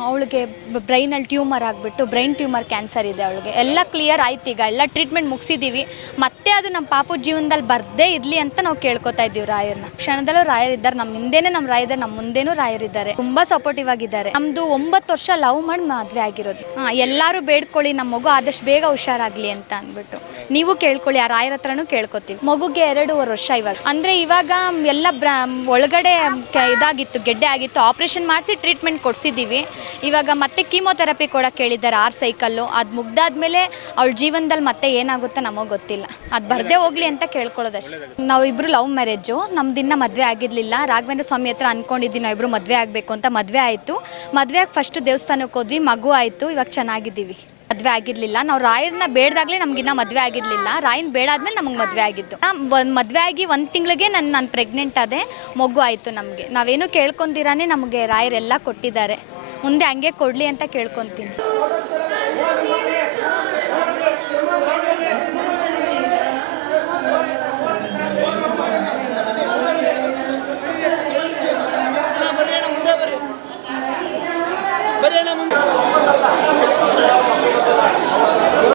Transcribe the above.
ಅವಳಿಗೆ ಬ್ರೈನಲ್ಲಿ ಟ್ಯೂಮರ್ ಆಗಿಬಿಟ್ಟು ಬ್ರೈನ್ ಟ್ಯೂಮರ್ ಕ್ಯಾನ್ಸರ್ ಇದೆ ಅವಳಿಗೆ. ಎಲ್ಲ ಕ್ಲಿಯರ್ ಆಯ್ತು ಈಗ. ಎಲ್ಲ ಟ್ರೀಟ್ಮೆಂಟ್ ಮುಗಿಸಿದ್ದೀವಿ ಮತ್ತೆ ಅದು ನಮ್ಮ ಪಾಪು ಜೀವನದಲ್ಲಿ ಬರದೇ ಇರಲಿ ಅಂತ ನಾವು ಕೇಳ್ಕೊತಾ ಇದ್ದೀವಿ ರಾಯರ್ನ ಕ್ಷಣದಲ್ಲೂ ರಾಯರಿದ್ದಾರೆ ನಮ್ಮ ಹಿಂದೆನೇ ನಮ್ಮ ರಾಯರಿದ್ದಾರೆ ನಮ್ಮ ಮುಂದೆನೂ ರಾಯರಿದ್ದಾರೆ ತುಂಬ ಸಪೋರ್ಟಿವ್ ಆಗಿದ್ದಾರೆ. ನಮ್ಮದು ಒಂಬತ್ತು ವರ್ಷ ಲವ್ ಮಾಡಿ ಮದುವೆ ಆಗಿರೋದು. ಹಾಂ, ಎಲ್ಲರೂ ಬೇಡ್ಕೊಳ್ಳಿ. ನಮ್ಮ ಮಗು ಆದಷ್ಟು ಬೇಗ ಹುಷಾರಾಗಲಿ ಅಂತ ಅಂದ್ಬಿಟ್ಟು. ನೀವು ಕೇಳ್ಕೊಳ್ಳಿ. ಆ ರಾಯರ ಹತ್ರನೂ ಕೇಳ್ಕೊತೀವಿ. ಮಗುಗೆ ಎರಡೂವರೆ ವರ್ಷ ಇವಾಗ. ಅಂದರೆ ಇವಾಗ ಎಲ್ಲ ಬ್ರ ಒಳಗಡೆ ಇದಾಗಿತ್ತು, ಗೆಡ್ಡೆ ಆಗಿತ್ತು. ಆಪ್ರೇಷನ್ ಮಾಡಿಸಿ ಟ್ರೀಟ್ಮೆಂಟ್ ಕೊಡಿಸಿದ್ದೀವಿ ಇವಾಗ ಮತ್ತೆ ಕೀಮೋಥೆರಪಿ ಕೊಡೋಕೆ ಹೇಳಿದ್ದಾರೆ ಆರು ಸೈಕಲ್ಲು. ಅದು ಮುಗ್ದಾದ್ಮೇಲೆ ಅವಳ ಜೀವನದಲ್ಲಿ ಮತ್ತೆ ಏನಾಗುತ್ತೋ ನಮಗೆ ಗೊತ್ತಿಲ್ಲ. ಅದು ಬರದೇ ಹೋಗ್ಲಿ ಅಂತ ಕೇಳ್ಕೊಳ್ಳೋದಷ್ಟೇ. ನಾವು ಇಬ್ಬರು ಲವ್ ಮ್ಯಾರೇಜು. ನಮ್ದಿನ್ನ ಮದುವೆ ಆಗಿರಲಿಲ್ಲ. ರಾಘವೇಂದ್ರ ಸ್ವಾಮಿ ಹತ್ರ ಅಂದ್ಕೊಂಡಿದ್ವಿ ನಾವಿಬ್ರು ಮದುವೆ ಆಗಬೇಕು ಅಂತ. ಮದುವೆ ಆಯಿತು. ಮದುವೆ ಫಸ್ಟ್ ದೇವಸ್ಥಾನಕ್ಕೆ ಹೋದ್ವಿ. ಮಗು ಆಯಿತು. ಇವಾಗ ಚೆನ್ನಾಗಿದ್ದೀವಿ. ಮದುವೆ ಆಗಿರಲಿಲ್ಲ. ನಾವು ರಾಯರ್ನ ಬೇಡ್ದಾಗಲೇ ನಮಗಿನ್ನ ಮದುವೆ ಆಗಿರಲಿಲ್ಲ. ರಾಯನ್ ಬೇಡಾದ್ಮೇಲೆ ನಮಗೆ ಮದುವೆ ಆಗಿದ್ದು ಒಂದು ಮದುವೆ ಆಗಿ ಒಂದು ತಿಂಗಳಿಗೆ ನಾನು ನಾನು ಪ್ರೆಗ್ನೆಂಟ್ ಆದೆ. ಮಗು ಆಯಿತು ನಮಗೆ. ನಾವೇನು ಕೇಳ್ಕೊಂಡಿರಾನೇ ನಮಗೆ ರಾಯರೆಲ್ಲ ಕೊಟ್ಟಿದ್ದಾರೆ. ಮುಂದೆ ಹಂಗೆ ಕೊಡಲಿ ಅಂತ ಕೇಳ್ಕೊತೀನಿ. ಬರೀ ಮುಂದೆ.